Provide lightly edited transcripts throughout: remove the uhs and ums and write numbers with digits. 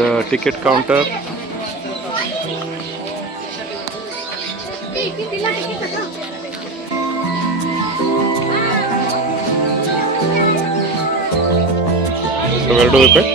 the ticket counter. So where do we pay?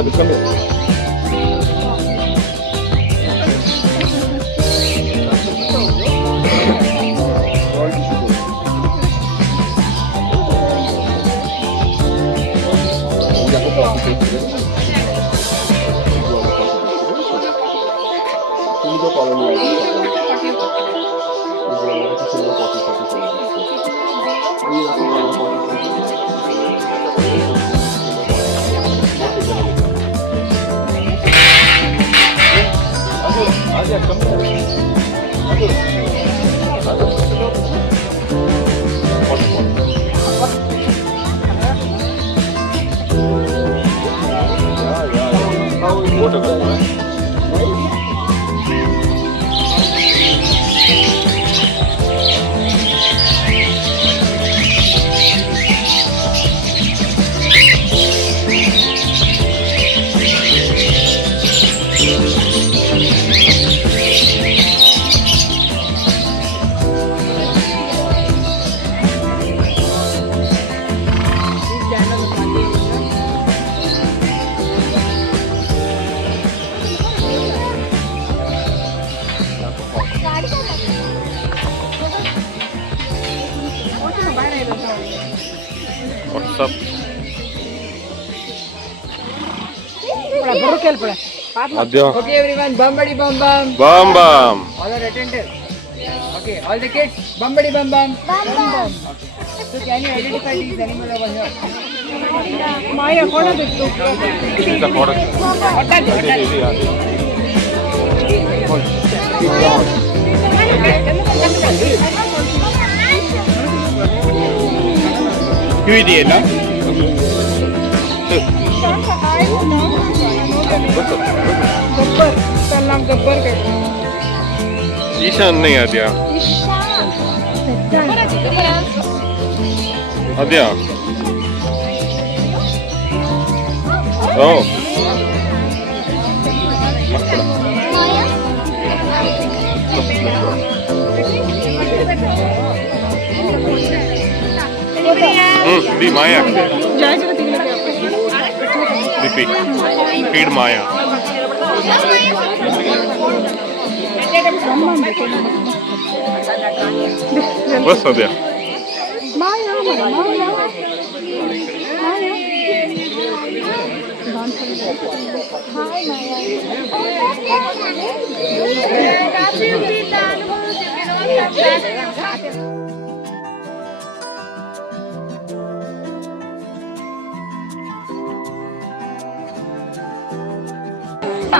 ಅದು ಕಮ್ಮಿ What's up? Okay everyone, bumbadi bum bum. Bum bum. All are attentive. Okay, all the kids, bumbadi bum bum. Bum bum. Okay. So can you identify these animals over here? Maya, what are these two? This is the forest. क्यों दिए ना गब्बर, इसका नाम गब्बर कहते हैं। ईशान नहीं आद्या आद्या ओ दी माया feed Maya. What's Sadhya? Maya. Hi Maya.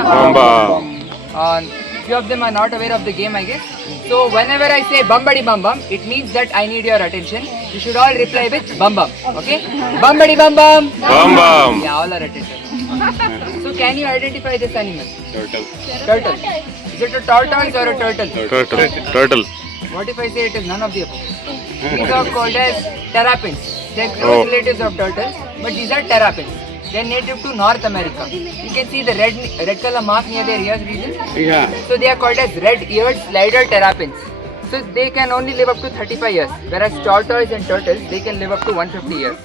Bamba. Few of them are not aware of the game, I guess. So whenever I say bumbadi bum bum, it means that I need your attention. You should all reply with bum bum. Okay? Bumbadi bum bum. Bum bum. Yeah, all are attentive. So can you identify this animal? Turtle. Is it a tortoise or a turtle? Turtle. What if I say it is none of the above? These are called as terrapins. They are close relatives of turtles, but these are terrapins. They are native to North America. You can see the red color mark near their ears region. Yeah. So they are called as red-eared slider terrapins. So they can only live up to 35 years, whereas tortoise and turtles, they can live up to 150 years.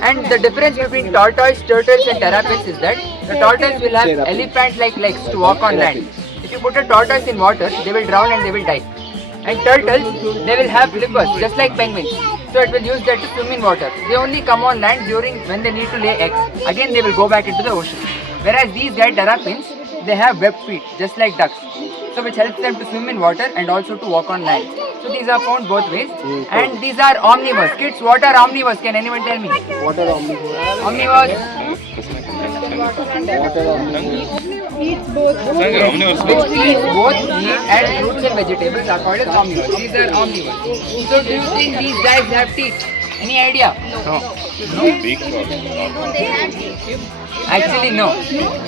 And the difference between tortoise, turtles and terrapins is that the tortoise will have elephant-like legs to walk on land. If you put a tortoise in water, they will drown and they will die. And turtles, they will have flippers, just like penguins. So it will use that to swim in water. They only come on land during when they need to lay eggs. Again, they will go back into the ocean. Whereas these guys, terrapins, they have webbed feet, just like ducks. So which helps them to swim in water and also to walk on land. So these are found both ways. And these are omnivores. Kids, what are omnivores? Can anyone tell me? What are omnivores? Omnivores. Eats both. Which eat both meat and fruits and vegetables are called as omnivores. These are omnivores. So do you think these guys have teeth? Any idea? Beak. Actually no.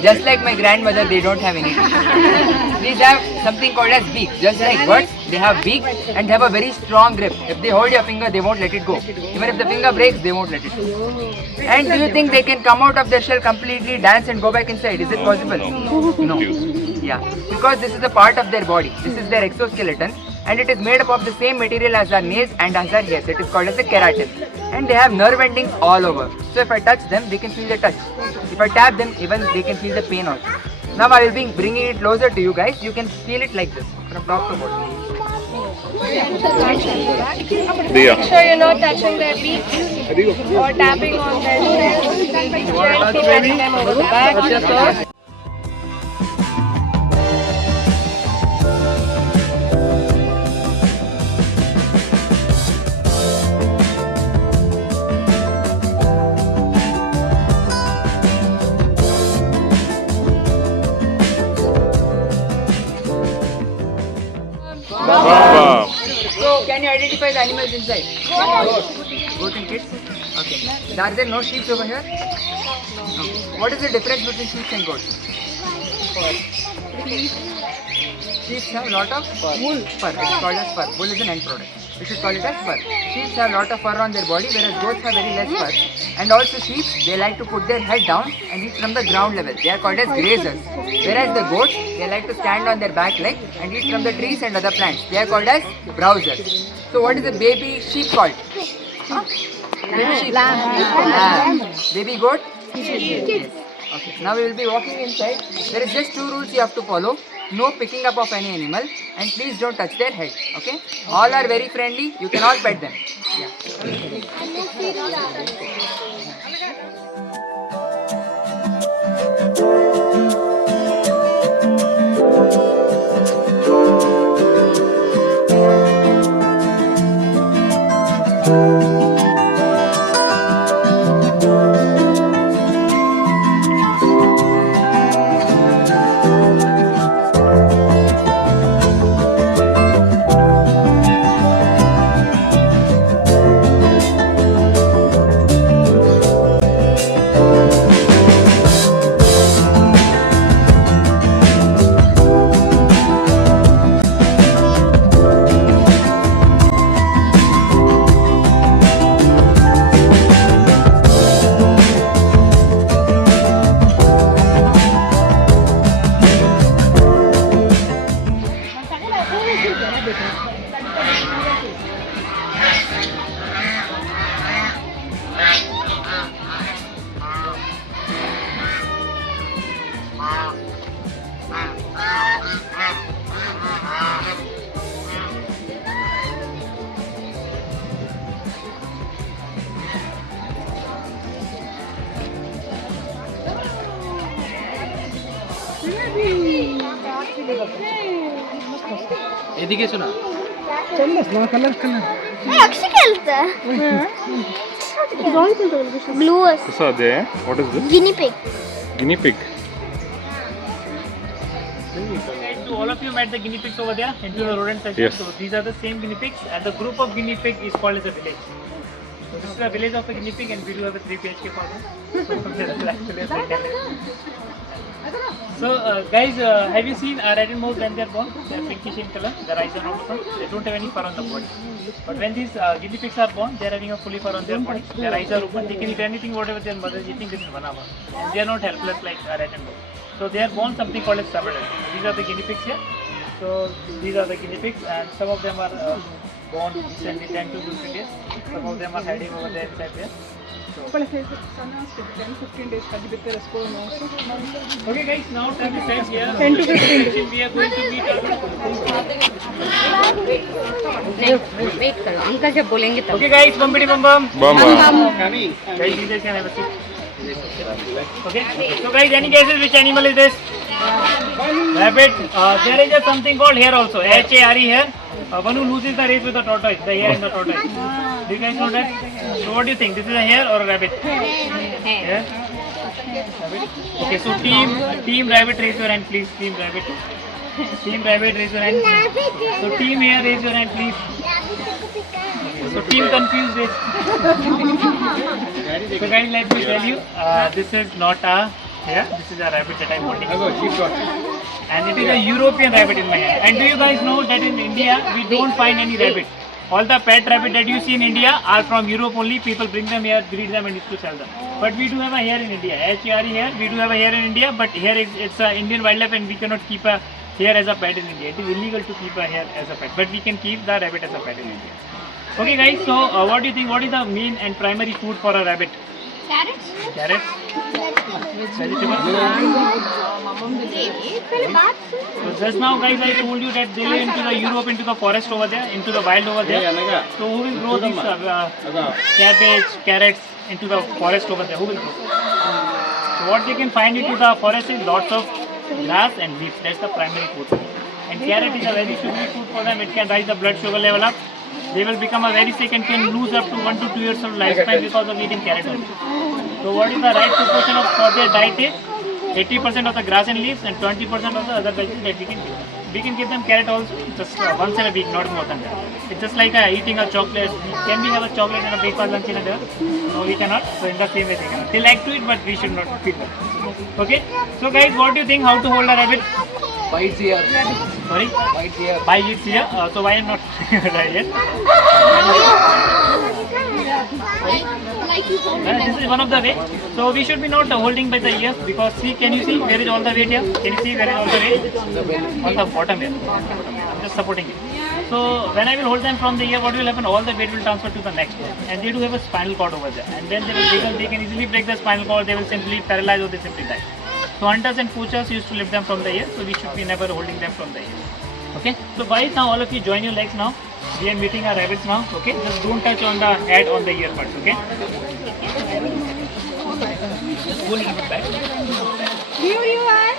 Just like my grandmother, they don't have any teeth. These have something called as beak. Just like birds, they have beak and have a very strong grip. If they hold your finger, they won't let it go. Even if the finger breaks, they won't let it go. And do you think they can come out of their shell completely, dance and go back inside? Is it possible? No. Yeah. Because this is a part of their body. This is their exoskeleton. And it is made up of the same material as our nails and as our hairs. It is called as a keratin. And they have nerve endings all over. So if I touch them, they can feel the touch. If I tap them, even they can feel the pain also. Now I will be bringing it closer to you guys. You can feel it like this from top to bottom. Diya. Make sure you're not touching their beaks or tapping on their shells. Gently patting them over the back. Mamba. So can you identify the animals inside? Goat and kids? Okay. Are there no sheep over here? No. What is the difference between sheep and goats? Sheep have a lot of wool. Fur. It's called as fur. Wool is an end product. We should call it as fur. Sheep have a lot of fur on their body, whereas goats have very less fur. And also sheep, they like to put their head down and eat from the ground level. They are called as grazers. Whereas the goats, they like to stand on their back leg and eat from the trees and other plants. They are called as browsers. So what is a baby sheep called? Huh? Baby sheep. Lamb. Baby goat? Yes. Okay. Now we will be walking inside. There is just 2 rules you have to follow. No picking up of any animal and please don't touch their head. Okay? All are very friendly. You can all pet them. Yeah. এদিকে শোনা अक्षय खेलता है blue Sadhya, what is this? Guinea pig Guinea pig. So all of you met the guinea pigs over there into the rodent section. Yes. So these are the same guinea pigs, and the group of guinea pig is called as a village. So this is a village of a guinea pig, and we do have a 3 BHK farm. So guys, have you seen red and mouse when they are born? They are pinkish in color. Their eyes are not open. They don't have any fur on the body. But when these guinea pigs are born, they are having a fully fur on their body. Their eyes are open. They can eat anything, whatever their mother is eating within 1 hour. And they are not helpless like red and mouse. So they are born something called as surveillance. These are the guinea pigs here. So these are the guinea pigs, and some of them are born recently 10 to 15 days. Some of them are hiding over there inside there. Okay guys, now time to spend here. 10 to 15 days. We are going to meet our wait करो uncle जब बोलेंगे तब Okay guys, bumpity bum bum. Bamba. Guys, you guys can have a seat. Okay. So guys, any guesses which animal is this? Rabbit, there is a something called hair also. H-A-R-E hair. One who loses the race with the tortoise, the hair in the tortoise. Do you guys know that? So what do you think? This is a hare or a rabbit? Hair. Rabbit. Okay, so team rabbit, raise your hand, please. Team rabbit. Team rabbit, raise your hand. So team hare, raise your hand, please. So team confused raise. So guys, let me tell you, this is not a hare. This is a rabbit that I'm holding. And it is a European rabbit in my hand. And do you guys know that in India we don't find any rabbit? All the pet rabbit that you see in India are from Europe only. People bring them here, breed them and used to sell them. But we do have a hare in India. H-A-R-E hare. We do have a hare in India, but here it's a Indian wildlife and we cannot keep a hare as a pet in India. It is illegal to keep a hare as a pet, but we can keep the rabbit as a pet in India. Okay guys, so what do you think? What is the main and primary food for a rabbit? Carrots. Carrots? Vegetables? So just now guys I told you that they live into the Europe, into the forest over there, into the wild over there. So who will grow these cabbage, carrots into the forest over there? Who will grow? So what they can find into the forest is lots of grass and leaves. That's the primary food. And carrot is a very sugary food for them. It can rise the blood sugar level up. They will become a very sick and can lose up to 1 to 2 years of lifespan because of eating carrot only. So what is the right proportion of for their diet is 80% of the grass and leaves and 20% of the other veggies that we can give them. We can give them carrot also just once in a week, not more than that. It's just like eating a chocolate. Can we have a chocolate and a breakfast, lunch in a day? No, we cannot. So in the same way they cannot. They like to eat, but we should not feed them. Okay. So guys, what do you think? How to hold a rabbit? Bites here. Sorry? Bites here. By its here. So why not right here? This is one of the way. So we should be not holding by the ears because see, can you see where is all the weight here? Can you see where is all the weight? On the bottom here. I'm just supporting it. So when I will hold them from the ear, what will happen? All the weight will transfer to the next one. And they do have a spinal cord over there. And then they will wiggle. They can easily break the spinal cord. They will simply paralyze or they simply die. So hunters and poachers used to lift them from the ear. So we should be never holding them from the ear. Okay. So guys, now all of you join your legs now. We are meeting our rabbits now. Okay. Just don't touch on the head on the ear parts. Okay. Just pull a little bit back. Here you are.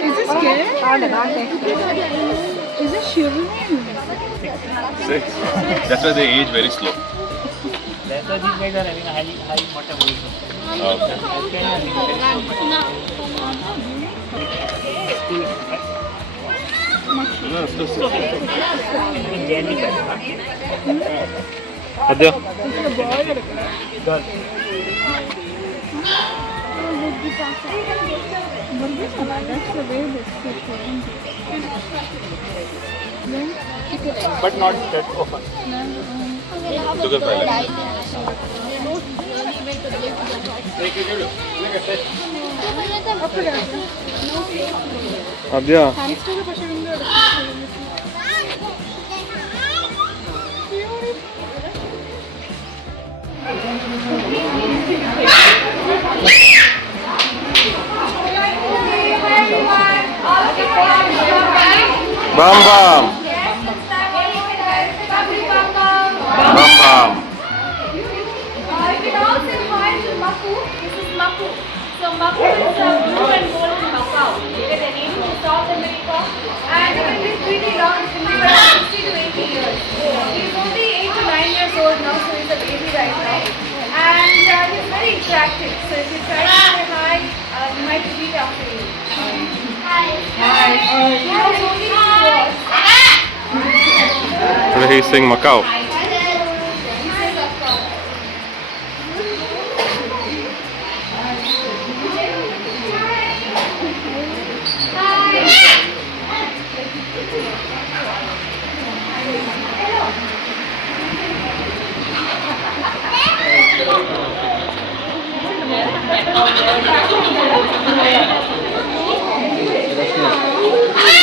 Is this good? Is it shivering? 6. That's why they age very slow. That's why these guys are having a high metabolism. Okay. No, slow. Adya. Girl. But not that often. Sugar pilot. Adya. Bam bam. Bam bam. You can all say hi to Maku. This is Maku. So Maku is a blue and gold macaw. They get a name from South America. And it is pretty long. It's been around 60 to 80 years. He's only 8 to 9 years old now, so he's a baby right now. And he's very attractive. So if you try to say hi, he might repeat after you. Hi. Hi. He has only 2 words. Today he's saying Macau.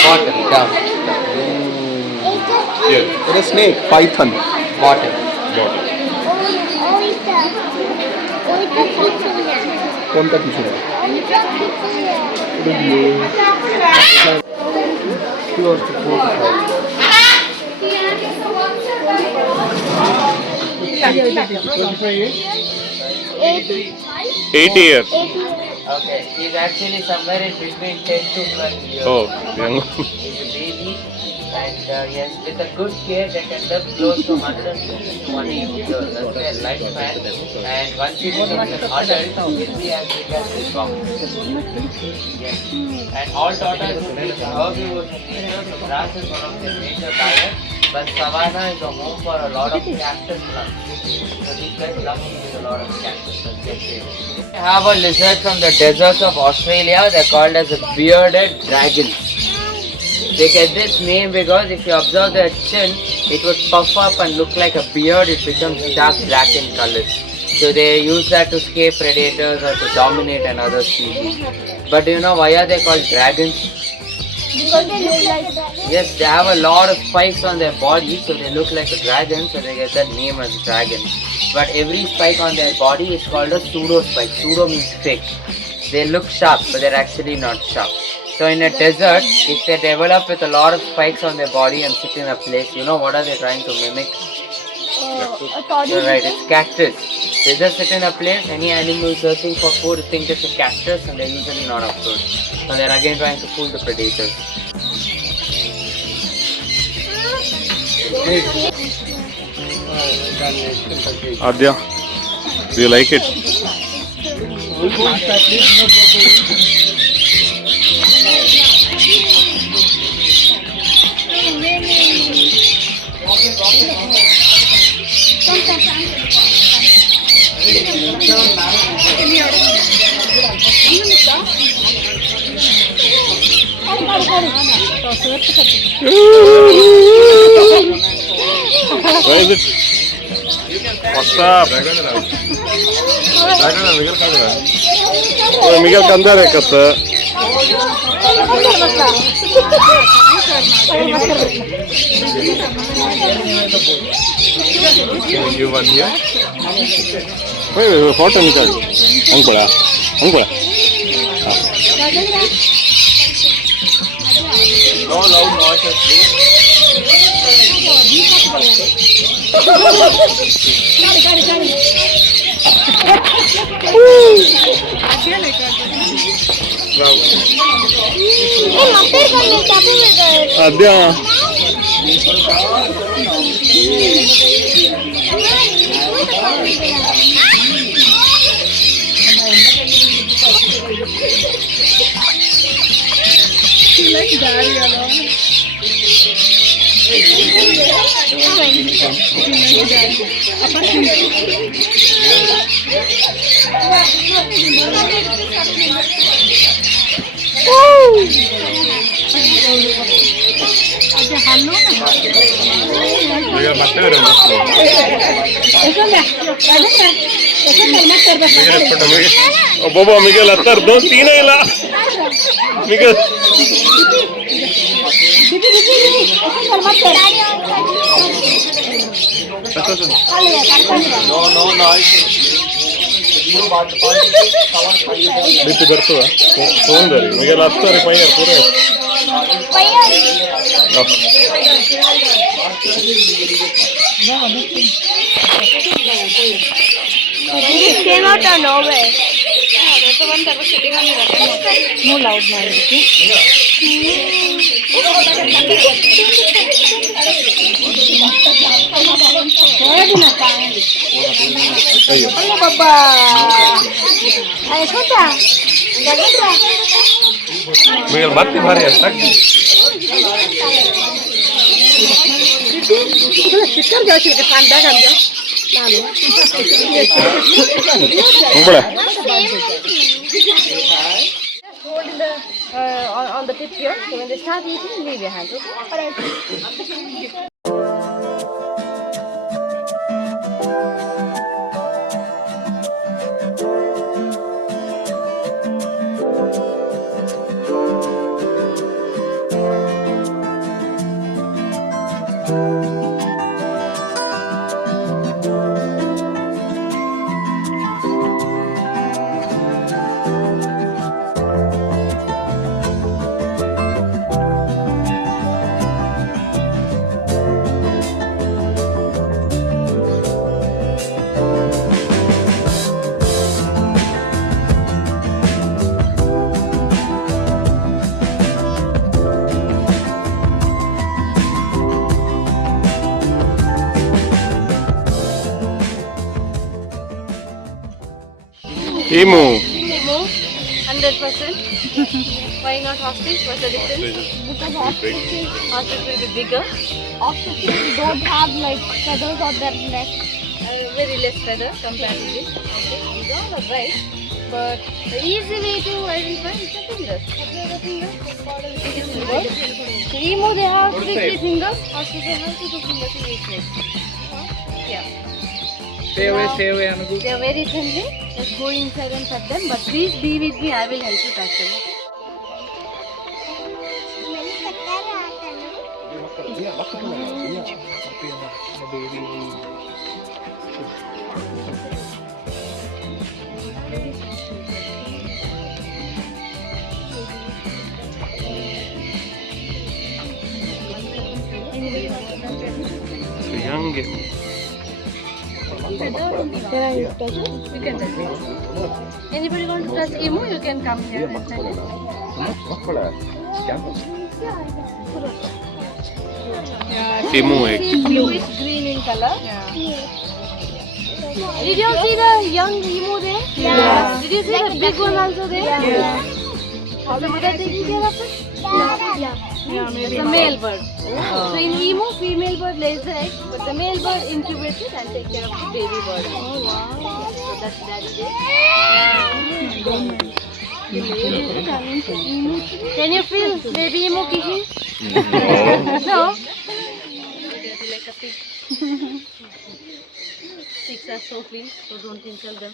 Water, down. Yeah. It is snake, python, water. कोणता tissue आहे? 8 years. Okay, he's actually somewhere in between 10 to 12 years. Oh, young. He's a baby, and yes, with a good care, they can live close to 150 to 180 years. That's their lifespan. And once he becomes an adult, he'll be as big as his dog. Yes. And all tortoises are herbivores in nature, so grass is one of their major diets. But savanna is a home for a lot of cactus plants. So these guys love to eat a lot of cactus and get I have a lizard from the deserts of Australia. They're called as a bearded dragons. They get this name because if you observe their chin, it would puff up and look like a beard. It becomes dark black in color. So they use that to scare predators or to dominate another species. But do you know why are they called dragons? Because they look like that. Yes, they have a lot of spikes on their body, so they look like a dragon, so they get that name as dragon. But every spike on their body is called a pseudo spike. Pseudo means fake. They look sharp, but they're actually not sharp. So in a desert, if they develop with a lot of spikes on their body and sit in a place, you know what are they trying to mimic? A toddler. You're right, it's cactus. They just sit in a place, any animal searching for food think it's a cactus and they're usually not up to it. So they're again trying to fool the predators. Adya, do you like it? Where is it? What's up? Miguel Kandar hai kasa. You one here? Wait, photo निकाल. अंग पड़ा. No loud noises, please. Adya. Bobo, Miguel, atar dos, तीन है ला. Miguel. No noise. ಬಿಟ್ಟು ಬರ್ತದ phone ದಾರಿ Miguel ಹತ್ತಾರೆ higher ಪೂರ. This came out of nowhere. No loud noise, okay? ಅಯ್ಯೋ Hola, papá. Ay, escucha. Miguel ಮತ್ತೆ ಭಾರಿ ಅಷ್ಟಾಗಿ Sticker ಜಾಸ್ತಿ ಇದೆ ಕಾಂದಾಗ ಅಂದ ನಾನು ಹೋಗ್ಬೇಡ. hold in the on the tip here. So when they start eating, leave your hands, okay? Emu. Emu, 100%. Why not ostrich? What's the difference? Because ostriches, Ostrich will be bigger, ostriches don't have like feathers on their neck. very less feather compared to this. Okay, these all are right. But the easy way to identify is the fingers. Observe the fingers. So emu they have 3 fingers. Ostrich they have 2 fingers in each leg. Yeah. Stay away, Anugu. They are very friendly. Just go inside and pet them. But please be with me. I will help you touch them. It's a young emu. You can touch it. Anybody want to touch emu? You can come here and touch it. Emu egg. Bluish green in color. Did you see the young emu there? Yeah. Did you see the big one also there? Yeah. Is the mother taking care of it? It's a male bird. So in emu, female bird lays the egg, but the male bird incubates it and takes care of the baby bird. So that's daddy there. Can you feel baby emu kicking? No. Like a pig. Pigs are so clean, so don't insult them.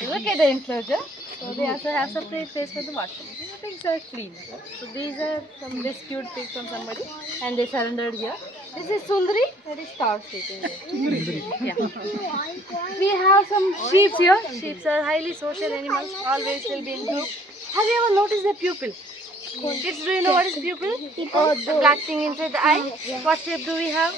Look at the enclosure. So they also have separate place for the washroom. The pigs are clean. So these are some rescued pigs from somebody and they surrendered here. This is Sundari, that is Star sleeping here. Yeah. We have some sheep here. Sheep are highly social animals, always will be in group. Have you ever noticed their pupil? Kids, do you know what is pupil? The black thing inside the eye. What shape do we have?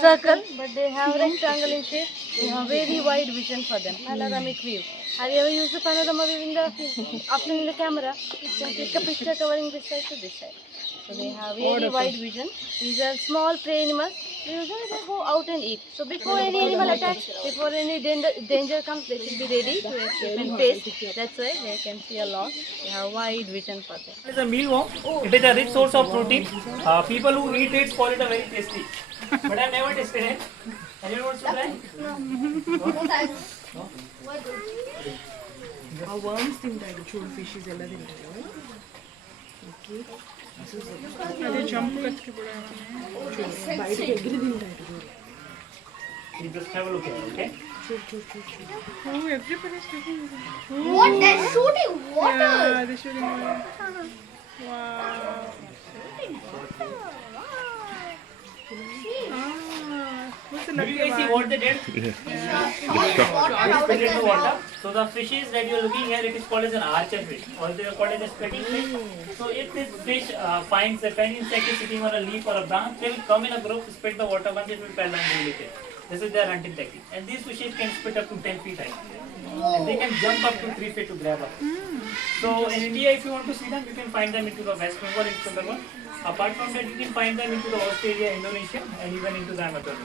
Circle, but they have rectangle in shape. They have very wide vision for them. Panoramic view. Have you ever used the panorama view in the often in the camera? You can take a picture covering this side to this side. So they have very wide vision. These are small prey animals. Usually they go out and eat. So before any animal attacks, before any danger comes, they should be ready to escape and face. That's why they can see a lot. They have wide vision for them. It is a mealworm. It is a rich source of protein. People who eat it call it a very tasty. But I have never tasted it. Anyone wants to try? ಆ worms ತಿಂತಾರೆ ಚೂರು fishes ಎಲ್ಲ ತಿಂತಾರೆ okay ಅದೇ jump ಕಚ್ಕೆ ಬಿಡ ಬಯಟಿಗೆ ಎಗ್ರಿ ತಿಂತಾರೆ You just have a look at it, okay? Oh, everybody is taking it. What? They're shooting water. Yeah, they're shooting water. Wow. What's the Did you lucky guys see one? what they did? They spit it in the water. So the fishes that you are looking here, it is called as an archer fish, or they are called as a spitting fish. So if this fish finds a tiny insect is sitting on a leaf or a branch, they will come in a group, spit the water, once it will fell down, they will eat it. This is their hunting technique. And these fishes can spit up to 10 feet high. And they can jump up to 3 feet to grab up. So in India, if you want to see them, you can find them into the West Bengal, in Sundarban. Apart from that, you can find them into the Australia, Indonesia, and even into the Amazon.